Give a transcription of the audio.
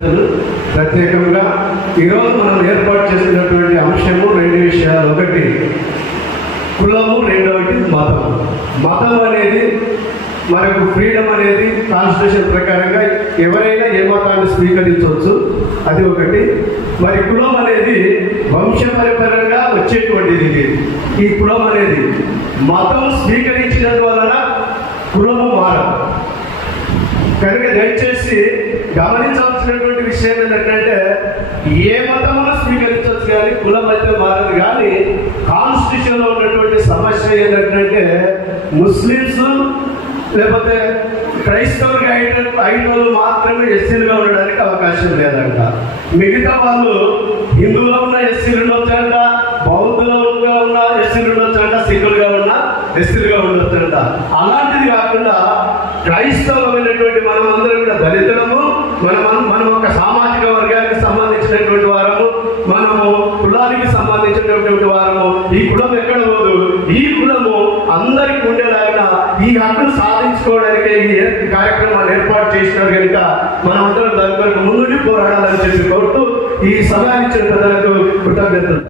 ప్రత్యేకంగా ఈరోజు మనం ఏర్పాటు చేసినటువంటి అంశము రెండు విషయాలు. ఒకటి కులము, రెండవది మతం. మతం అనేది మనకు ఫ్రీడమ్ అనేది కాన్స్టిట్యూషన్ ప్రకారంగా ఎవరైనా ఏ మతాన్ని స్వీకరించవచ్చు, అది ఒకటి. మరి కులం అనేది వంశపరంగా వచ్చేటువంటిది. ఈ కులం అనేది మతం స్వీకరించినందు వలన కులము మారదు. కనుక దయచేసి గమనించాల్సినటువంటి విషయం ఏంటంటే ఏ మతమును స్వీకరించవచ్చు కానీ కులం అయితే మారదు. కానీ కాన్స్టిట్యూషన్లో ఉన్నటువంటి సమస్య ఏంటంటే ముస్లిమ్స్ లేకపోతే క్రైస్తవులుగా అయిన వాళ్ళు మాత్రమే ఎస్సీలుగా ఉండడానికి అవకాశం లేదంట. మిగతా వాళ్ళు హిందువులో ఉన్న ఎస్సీలు ఉండొచ్చంట, బౌద్ధులుగా ఉన్న ఎస్సీలు ఉండొచ్చంట, సిక్కులుగా ఉన్న ఎస్సీలుగా ఉండొచ్చంట. అలాంటిది కాకుండా క్రైస్తవులమైనటువంటి మనమందరం కూడా దళితులము, మనం ఒక సామాజిక వర్గానికి సంబంధించినటువంటి వారము, మనము కులానికి సంబంధించినటువంటి వారము. ఈ కులం ఎక్కడ పోదు, ఈ కులము అందరికి ఉండేలాగా ఈ హక్కును సాధించుకోవడానికి ఈ కార్యక్రమాన్ని ఏర్పాటు చేసినారు. కనుక మనమందరం దాని కొరకు ముందుండి పోరాడాలని చెప్పి కోరుతూ ఈ సభ ఇచ్చిన ప్రజలకు కృతజ్ఞతలు.